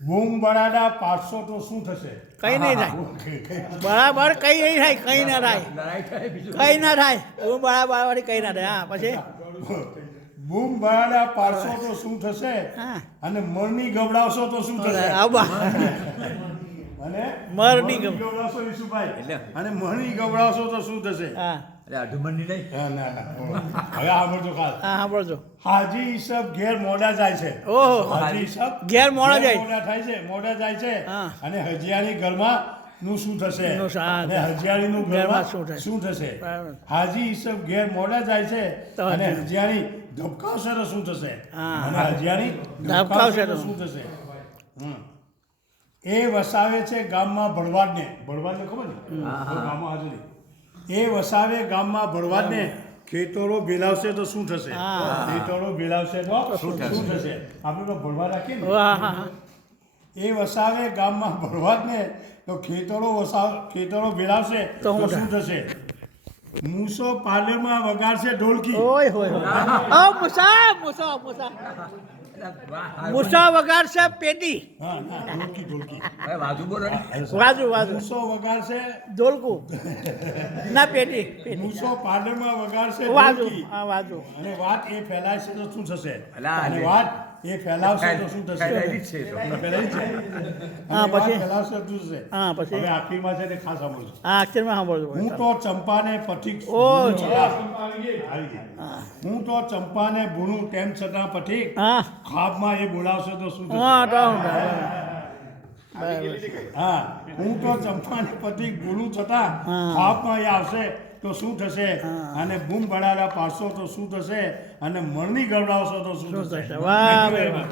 બૂમ બરાડા 500 તો શું થશે? કઈ નહીં થાય બરાબર, કઈ નહીં થાય, કઈ ના થાય, કઈ ના થાય. હું બરાબર વાળી કઈ ના થાય. હા પછી બૂમ બરાડા 500 તો શું થશે? હા અને મરણી ગવડાવશો તો શું થશે? આબા અને મરણી ગવડાવશો ઈશુભાઈ, અને મરણી ગવડાવશો તો શું થશે? હા હા, ના, ના. હવે સાંભળજો ખાસ. હા સાંભળજો. હાજી ઈસબ ઘેર મોડા જાય છે. ઓહો હાજી ઈસબ ઘેર મોડા જાય. મોડા થાય છે, મોડા જાય છે. હા. અને હજીયાની ઘરમાં નું શું થશે? હા. અને હજીયાળીનું ઘરમાં ઘરમાં શું થશે? બરાબર. હાજી ઈસબ ઘેર મોડા જાય છે તો અને હજીયાણી ધબકાવશે તો શું થશે? હા. અને હજીયાણી ધબકાવશે તો શું થશે? એ વસાવે છે ગામમાં ભરવાડને. ભરવાડને ખબર ને? ગામમાં હાજરી. એ વસાવે ગામમાં ભરવાડને. ખેતરો ભેલાવશે તો શું થશે? ખેતરો ભેલાવશે તો શું થશે? આપણે તો ભરવા રાખીએ ને. હા હા હા એ વસાવે ગામમાં ભરવાડને તો ખેતરો ભેલાવશે તો શું થશે? મૂસો પાર્લરમાં વગાડશે ઢોલકી. ઓય હોય હોય મુસા મુસા મુસા મુસા વગાડશે પેટી. હા, ના, ઢોલકી, ઢોલકી. વાજુ વાજુ મૂસો વગાડશે, ઢોલકું ના પેટી પેટી મૂસો પાર્લરમાં વગાડશે વાજુ. ઢોલકી. હા વાજુ. અને વાત એ ફેલાશે તો શું થશે? અને વાત એ ફેલાવશે તો શું થશે? ફેલાઈ છે. હા, અને વાત પછી? ફેલાવશે તો શું થશે? હા, પછી? હવે આખરીમાં છે તે ખાસ સાંભળજો. હા અક્ષરમાં સાંભળજો. હું તો ચંપાને પથિક ઓ, આવી ગઈ. હું તો ચંપાને ભૂણું તેમ છતાં પથિક હા ખાબમાં એ બોલાવશે તો શું થશે? હા તો બરાબર. હા, હું તો ચંપાને પથિક ભૂલું છતાં હા. ખાબમાં એ આવશે તો શું થશે? અને બૂમ ભડાડા પાડશો તો શું થશે? અને મરણી ગવડાવશો તો શું થશે? વાહ ભાઈ વાહ.